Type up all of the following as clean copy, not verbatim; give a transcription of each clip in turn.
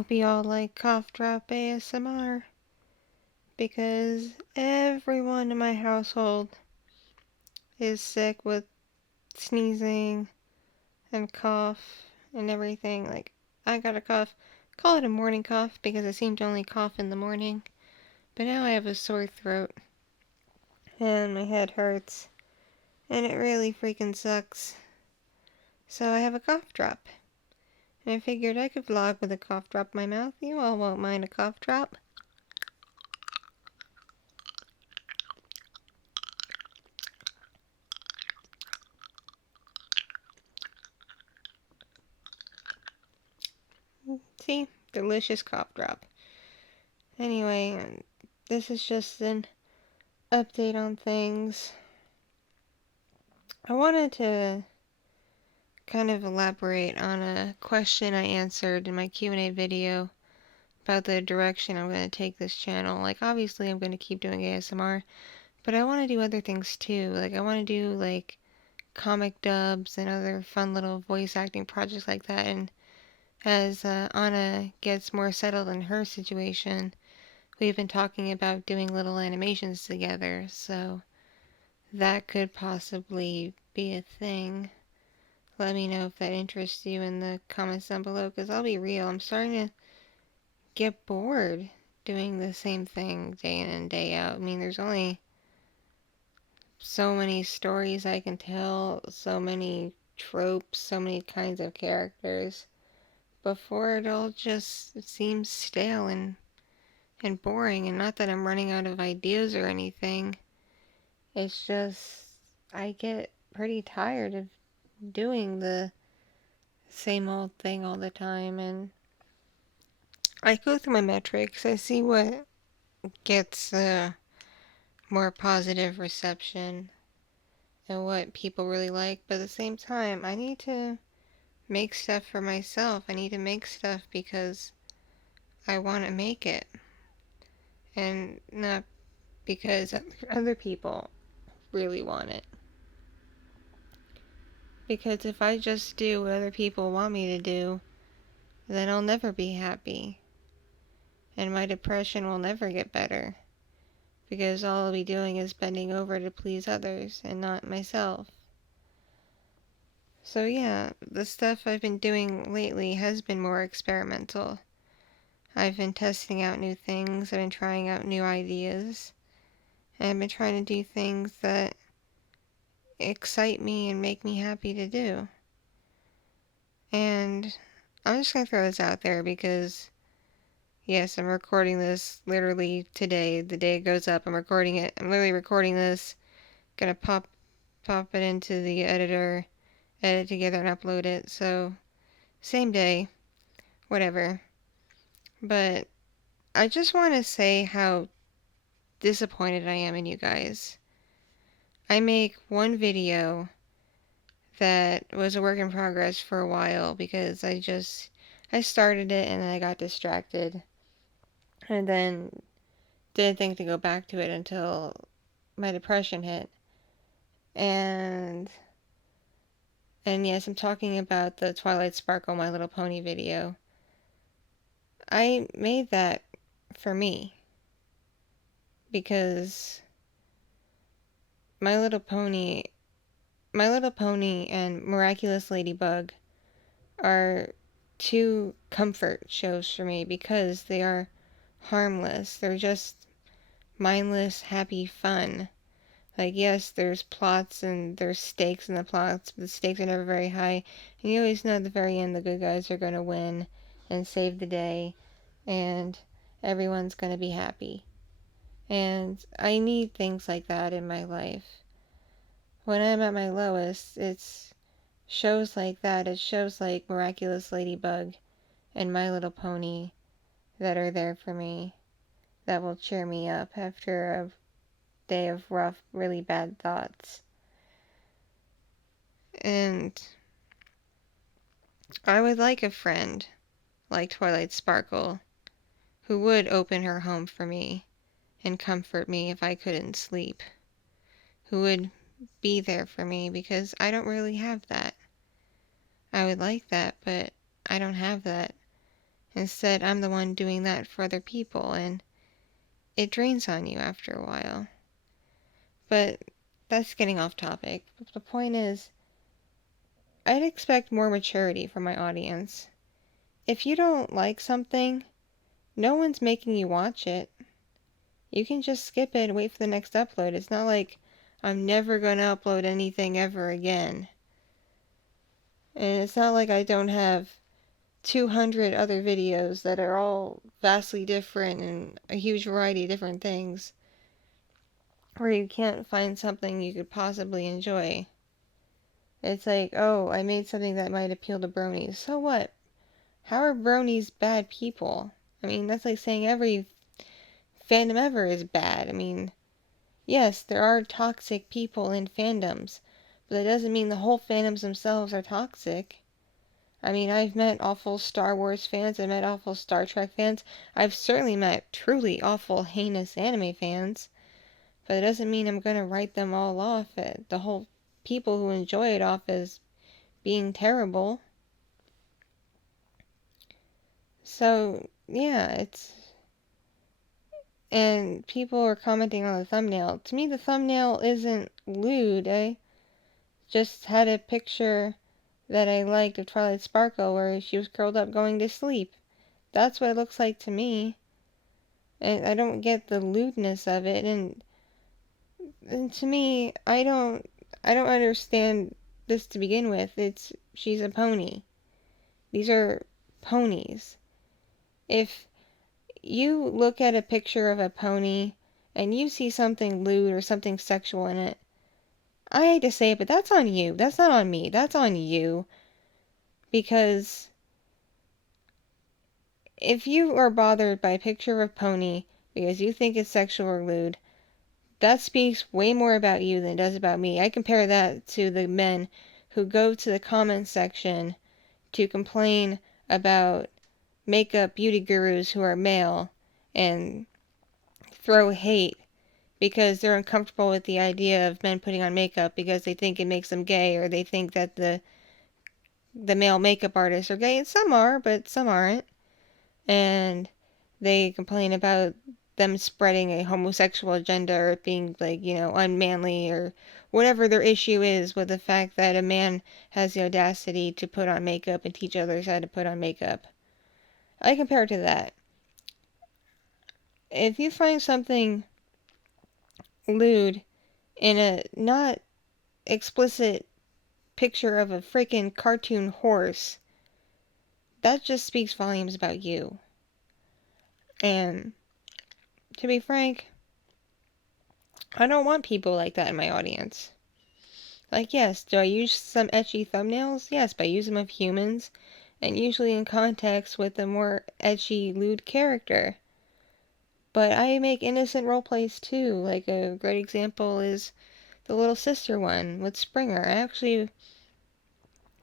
hope you all like cough drop ASMR, because everyone in my household is sick with sneezing and cough and everything. Like, I got a cough. Call it a morning cough because I seem to only cough in the morning. But now I have a sore throat and my head hurts and it really freaking sucks. So I have a cough drop. And I figured I could vlog with a cough drop in my mouth. You all won't mind a cough drop. See? Delicious cough drop. Anyway, this is just an update on things. I wanted to kind of elaborate on a question I answered in my Q&A video about the direction I'm going to take this channel. Like, obviously I'm going to keep doing ASMR, but I want to do other things too. Like, I want to do like comic dubs and other fun little voice acting projects like that. And as Anna gets more settled in her situation, we've been talking about doing little animations together, so that could possibly be a thing. Let me know if that interests you in the comments down below, because I'll be real, I'm starting to get bored doing the same thing day in and day out. I mean, there's only so many stories I can tell, so many tropes, so many kinds of characters, before it all just seems stale and boring. And not that I'm running out of ideas or anything, it's just I get pretty tired of doing the same old thing all the time. And I go through my metrics, I see what gets more positive reception and what people really like, but at the same time I need to make stuff for myself. I need to make stuff because I want to make it, and not because other people really want it. Because if I just do what other people want me to do, then I'll never be happy. And my depression will never get better. Because all I'll be doing is bending over to please others and not myself. So yeah, the stuff I've been doing lately has been more experimental. I've been testing out new things, I've been trying out new ideas, and I've been trying to do things that excite me and make me happy to do. And I'm just going to throw this out there because, yes, I'm recording this literally today. The day it goes up, I'm recording it. I'm literally recording this, gonna pop it into the editor, edit together and upload it. So, same day, whatever. But I just want to say how disappointed I am in you guys. I make one video that was a work in progress for a while because I started it and then I got distracted and then didn't think to go back to it until my depression hit. And yes, I'm talking about the Twilight Sparkle My Little Pony video. I made that for me because My Little Pony and Miraculous Ladybug are two comfort shows for me because they are harmless. They're just mindless, happy fun. Like, yes, there's plots and there's stakes in the plots, but the stakes are never very high. And you always know at the very end the good guys are going to win and save the day, and everyone's going to be happy. And I need things like that in my life. When I'm at my lowest, it's shows like that. It's shows like Miraculous Ladybug and My Little Pony that are there for me, that will cheer me up after a day of rough, really bad thoughts. And I would like a friend like Twilight Sparkle who would open her home for me and comfort me if I couldn't sleep, who would be there for me, because I don't really have that. I would like that, but I don't have that. Instead, I'm the one doing that for other people, and it drains on you after a while. But that's getting off topic. The point is, I'd expect more maturity from my audience. If you don't like something, no one's making you watch it. You can just skip it and wait for the next upload. It's not like I'm never going to upload anything ever again. And it's not like I don't have 200 other videos that are all vastly different and a huge variety of different things where you can't find something you could possibly enjoy. It's like, oh, I made something that might appeal to bronies. So what? How are bronies bad people? I mean, that's like saying every fandom ever is bad. I mean, yes, there are toxic people in fandoms, but that doesn't mean the whole fandoms themselves are toxic. I mean, I've met awful Star Wars fans, I've met awful Star Trek fans, I've certainly met truly awful, heinous anime fans, but it doesn't mean I'm gonna write them all off, the whole people who enjoy it off as being terrible. So, yeah, and people are commenting on the thumbnail. To me, the thumbnail isn't lewd. I just had a picture that I liked of Twilight Sparkle where she was curled up going to sleep. That's what it looks like to me. And I don't get the lewdness of it. And to me, I don't understand this to begin with. She's a pony. These are ponies. If you look at a picture of a pony and you see something lewd or something sexual in it, I hate to say it, but that's on you. That's not on me. That's on you. Because if you are bothered by a picture of a pony because you think it's sexual or lewd, that speaks way more about you than it does about me. I compare that to the men who go to the comments section to complain about makeup beauty gurus who are male and throw hate because they're uncomfortable with the idea of men putting on makeup because they think it makes them gay, or they think that the male makeup artists are gay, and some are, but some aren't. And they complain about them spreading a homosexual agenda or being like, unmanly, or whatever their issue is with the fact that a man has the audacity to put on makeup and teach others how to put on makeup. I compare it to that. If you find something lewd in a not explicit picture of a freaking cartoon horse, that just speaks volumes about you. And to be frank, I don't want people like that in my audience. Like, yes, do I use some ecchi thumbnails? Yes, but I use them of humans, and usually in context with a more ecchi, lewd character. But I make innocent roleplays too. Like, a great example is the little sister one with Springer. I actually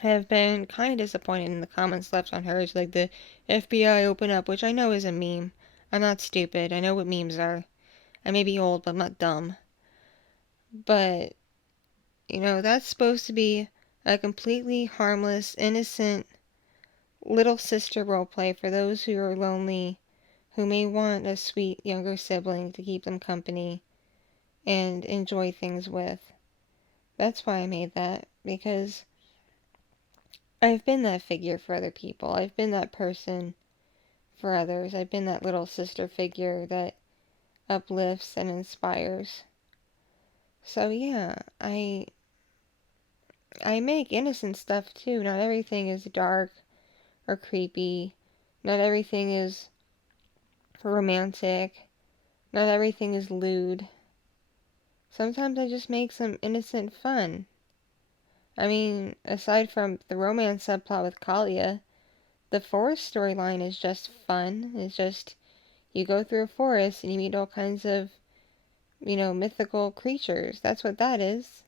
have been kind of disappointed in the comments left on hers, like the FBI open up, which I know is a meme. I'm not stupid. I know what memes are. I may be old, but I'm not dumb. But, that's supposed to be a completely harmless, innocent little sister roleplay for those who are lonely, who may want a sweet younger sibling to keep them company and enjoy things with. That's why I made that, because I've been that figure for other people. I've been that person for others. I've been that little sister figure that uplifts and inspires. So yeah, I make innocent stuff too. Not everything is dark or creepy. Not everything is romantic. Not everything is lewd. Sometimes I just make some innocent fun. I mean, aside from the romance subplot with Kalia, the forest storyline is just fun. It's just, you go through a forest and you meet all kinds of, mythical creatures. That's what that is.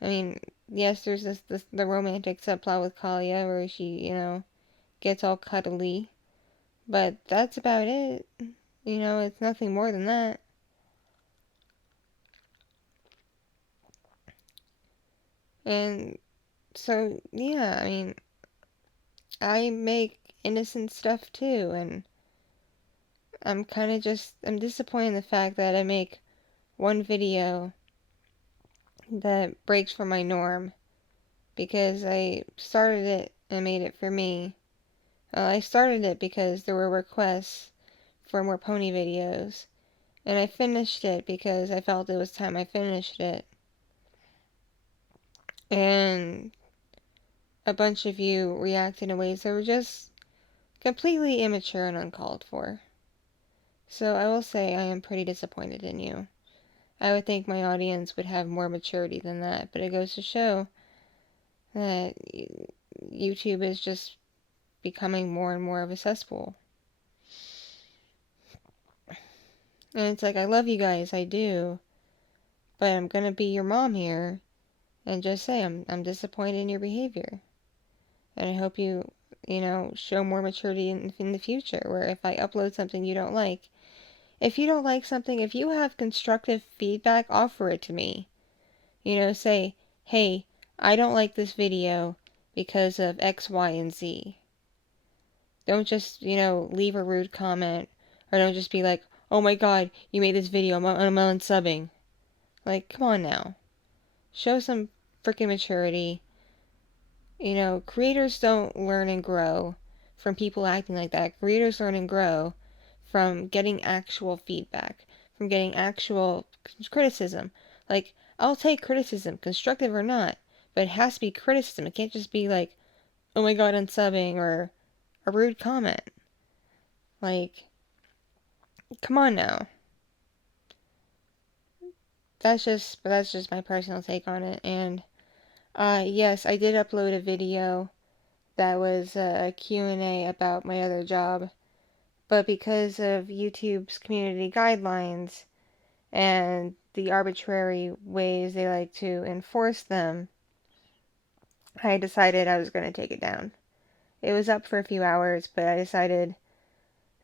I mean, yes, there's the romantic subplot with Kalia where she, gets all cuddly, but that's about it. It's nothing more than that. And so, yeah, I mean, I make innocent stuff too, and I'm disappointed in the fact that I make one video that breaks from my norm, because I started it and made it for me. I started it because there were requests for more pony videos, and I finished it because I felt it was time I finished it. And a bunch of you reacted in ways that were just completely immature and uncalled for. So I will say I am pretty disappointed in you. I would think my audience would have more maturity than that, but it goes to show that YouTube is just becoming more and more of a cesspool. And it's like, I love you guys, I do, but I'm gonna be your mom here and just say I'm disappointed in your behavior. And I hope you show more maturity in the future, where if I upload something you don't like, if you don't like something, if you have constructive feedback, offer it to me. Say, hey, I don't like this video because of X, Y, and Z. Don't just, leave a rude comment, or don't just be like, oh my god, you made this video, I'm unsubbing. Like, come on now. Show some freaking maturity. Creators don't learn and grow from people acting like that. Creators learn and grow from getting actual feedback, from getting actual criticism. Like, I'll take criticism, constructive or not, but it has to be criticism. It can't just be like, oh my god, unsubbing, or a rude comment. Like, come on now. That's just my personal take on it. And yes, I did upload a video that was a Q&A about my other job, but because of YouTube's community guidelines and the arbitrary ways they like to enforce them, I decided I was going to take it down. It was up for a few hours, but I decided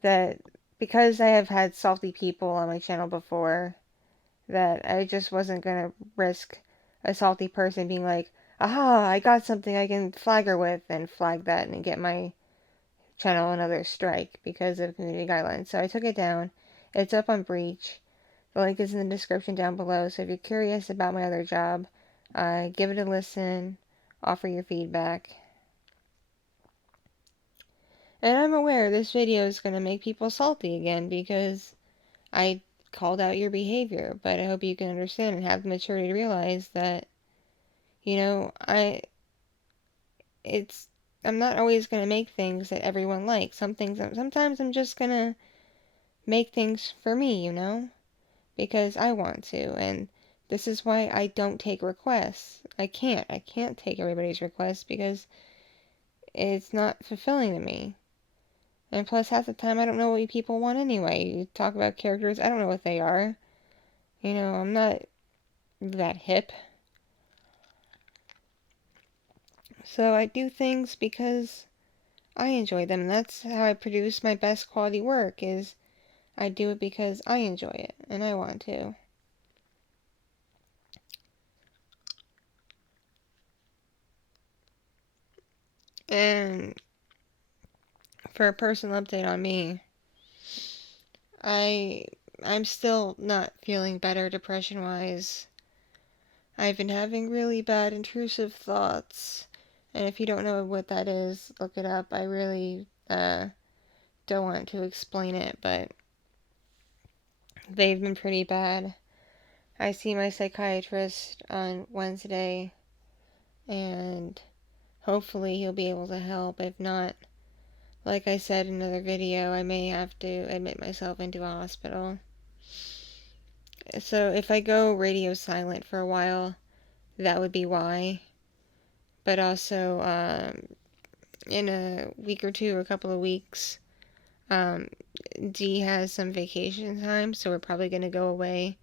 that because I have had salty people on my channel before, that I just wasn't going to risk a salty person being like, aha, I got something I can flag her with, and flag that and get my channel another strike because of community guidelines. So I took it down. It's up on Breach. The link is in the description down below. So if you're curious about my other job, give it a listen, offer your feedback. And I'm aware this video is going to make people salty again because I called out your behavior, but I hope you can understand and have the maturity to realize that, I'm not always going to make things that everyone likes. Sometimes I'm just going to make things for me, because I want to, and this is why I don't take requests. I can't take everybody's requests because it's not fulfilling to me. And plus, half the time, I don't know what you people want anyway. You talk about characters, I don't know what they are. I'm not that hip. So I do things because I enjoy them. That's how I produce my best quality work, is I do it because I enjoy it, and I want to. And for a personal update on me, I'm still not feeling better depression-wise. I've been having really bad intrusive thoughts, and if you don't know what that is, look it up. I really don't want to explain it, but they've been pretty bad. I see my psychiatrist on Wednesday, and hopefully he'll be able to help. If not, like I said in another video, I may have to admit myself into a hospital. So if I go radio silent for a while, that would be why. But also, in a week or two, or a couple of weeks, Dee has some vacation time, so we're probably going to go away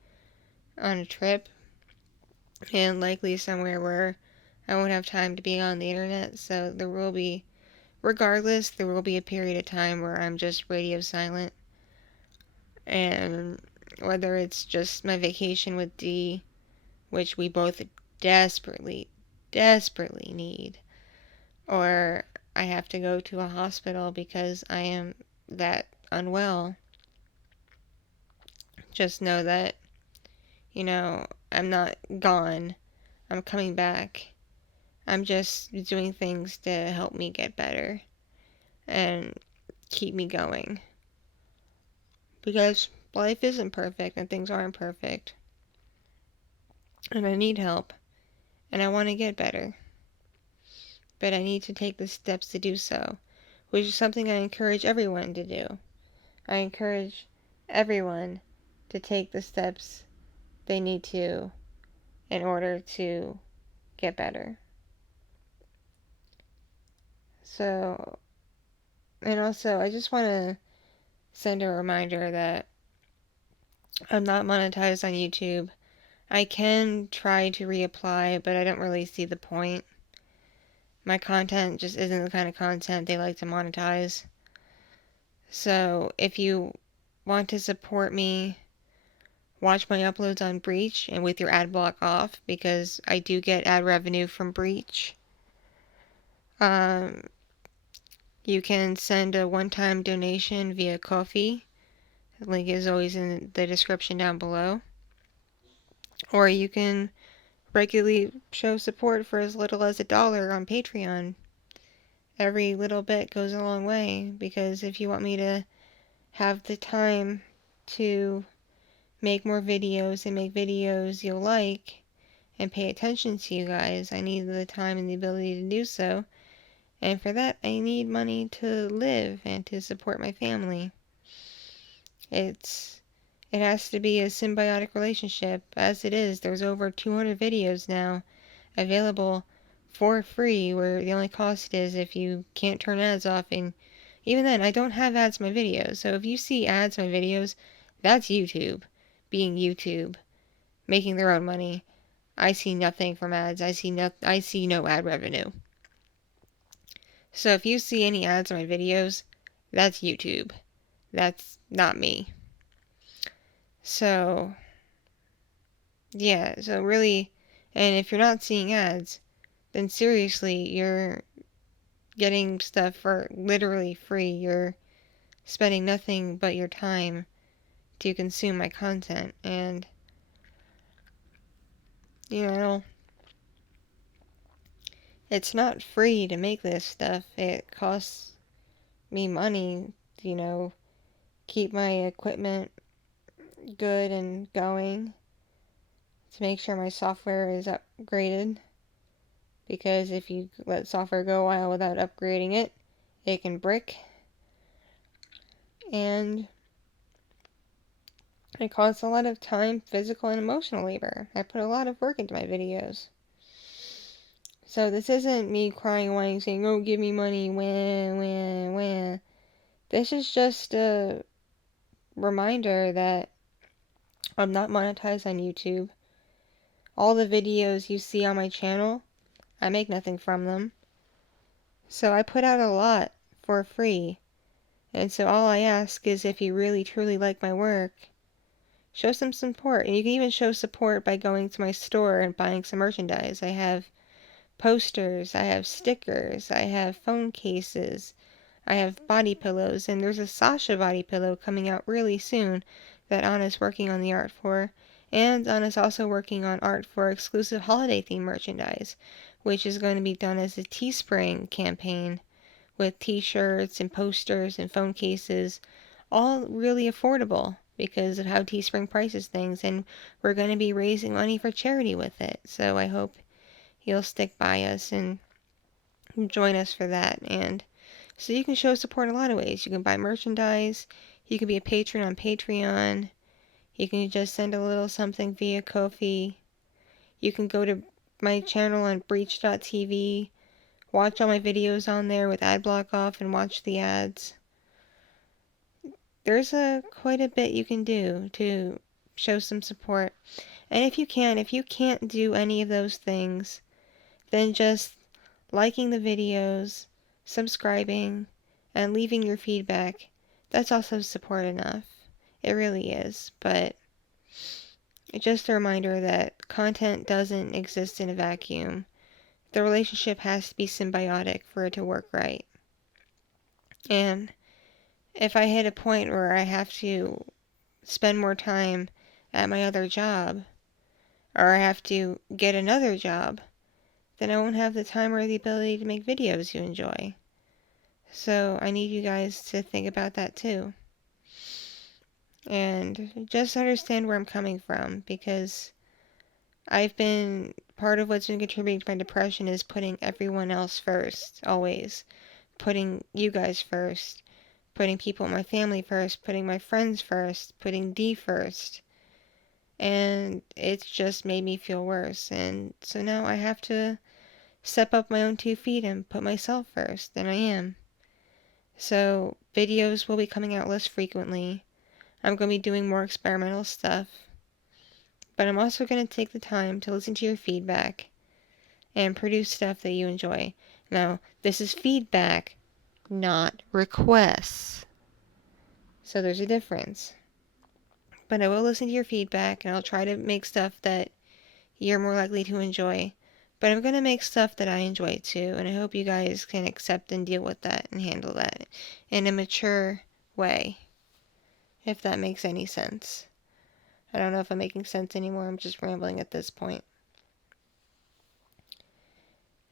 on a trip, and likely somewhere where I won't have time to be on the internet, so regardless, there will be a period of time where I'm just radio silent. And whether it's just my vacation with Dee, which we both desperately, desperately need, or I have to go to a hospital because I am that unwell, just know that, I'm not gone. I'm coming back. I'm just doing things to help me get better and keep me going. Because life isn't perfect and things aren't perfect. And I need help. And I want to get better. But I need to take the steps to do so, which is something I encourage everyone to do. I encourage everyone to take the steps they need to in order to get better. So, and also, I just want to send a reminder that I'm not monetized on YouTube. I can try to reapply, but I don't really see the point. My content just isn't the kind of content they like to monetize. So, if you want to support me, watch my uploads on Breach and with your ad block off, because I do get ad revenue from Breach. You can send a one-time donation via Ko-fi. The link is always in the description down below. Or you can regularly show support for as little as $1 on Patreon. Every little bit goes a long way, because if you want me to have the time to make more videos and make videos you'll like and pay attention to you guys, I need the time and the ability to do so. And for that, I need money to live and to support my family. It has to be a symbiotic relationship. As it is, there's over 200 videos now available for free, where the only cost is if you can't turn ads off. And even then, I don't have ads in my videos. So if you see ads in my videos, that's YouTube being YouTube, making their own money. I see nothing from ads. I see no ad revenue. So if you see any ads on my videos, that's YouTube. That's not me. So, yeah, so really, and if you're not seeing ads, then seriously, you're getting stuff for literally free. You're spending nothing but your time to consume my content. And, it's not free to make this stuff. It costs me money, keep my equipment good and going, to make sure my software is upgraded. Because if you let software go a while without upgrading it, it can brick. And it costs a lot of time, physical and emotional labor. I put a lot of work into my videos. So this isn't me crying and whining saying, oh, give me money, wah. This is just a reminder that I'm not monetized on YouTube. All the videos you see on my channel, I make nothing from them. So I put out a lot for free. And so all I ask is, if you really truly like my work, show some support. And you can even show support by going to my store and buying some merchandise. I have posters, I have stickers, I have phone cases, I have body pillows, and there's a Sasha body pillow coming out really soon that Anna's working on the art for. And Anna's also working on art for exclusive holiday themed merchandise, which is going to be done as a Teespring campaign with t-shirts and posters and phone cases, all really affordable because of how Teespring prices things, and we're going to be raising money for charity with it. So I hope you'll stick by us and join us for that. And so you can show support in a lot of ways. You can buy merchandise, you can be a patron on Patreon, you can just send a little something via Ko-fi, you can go to my channel on breach.tv, watch all my videos on there with ad block off and watch the ads. There's quite a bit you can do to show some support. And if you can't do any of those things, then just liking the videos, subscribing, and leaving your feedback, that's also support enough. It really is. But it's just a reminder that content doesn't exist in a vacuum. the relationship has to be symbiotic for it to work right. And if I hit a point where I have to spend more time at my other job, or I have to get another job, then I won't have the time or the ability to make videos you enjoy. So I need you guys to think about that too. And just understand where I'm coming from, because part of what's been contributing to my depression is putting everyone else first, always. Putting you guys first, putting people in my family first, putting my friends first, putting D first. And it's just made me feel worse. And so now I have to step up my own 2 feet and put myself first, and I am. So videos will be coming out less frequently. I'm going to be doing more experimental stuff. But I'm also going to take the time to listen to your feedback and produce stuff that you enjoy. Now, this is feedback, not requests. So there's a difference. But I will listen to your feedback, and I'll try to make stuff that you're more likely to enjoy. But I'm going to make stuff that I enjoy too, and I hope you guys can accept and deal with that and handle that in a mature way, if that makes any sense. I don't know if I'm making sense anymore, I'm just rambling at this point.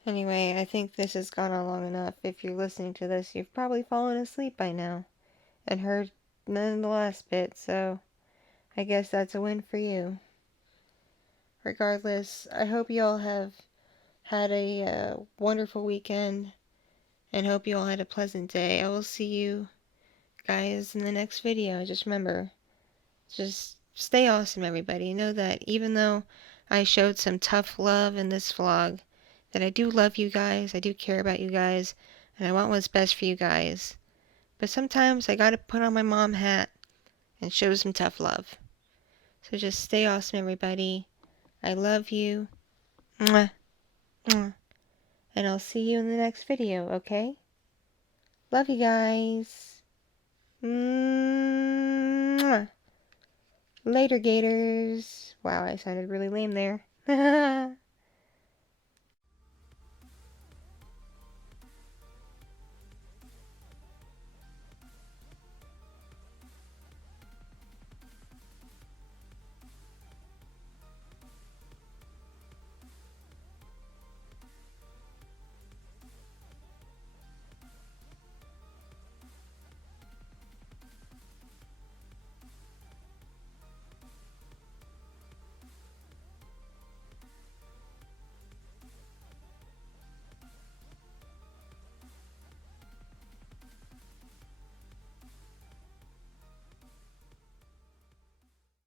Anyway, I think this has gone on long enough. If you're listening to this, you've probably fallen asleep by now and heard none of the last bit, so I guess that's a win for you. Regardless, I hope you all have had a wonderful weekend and hope you all had a pleasant day. I will see you guys in the next video. Just remember, just stay awesome, everybody. Know that even though I showed some tough love in this vlog, that I do love you guys, I do care about you guys, and I want what's best for you guys. But sometimes I gotta put on my mom hat and show some tough love. So just stay awesome, everybody. I love you. Mwah, mwah. And I'll see you in the next video, okay? Love you guys. Mwah. Later, Gators. Wow, I sounded really lame there.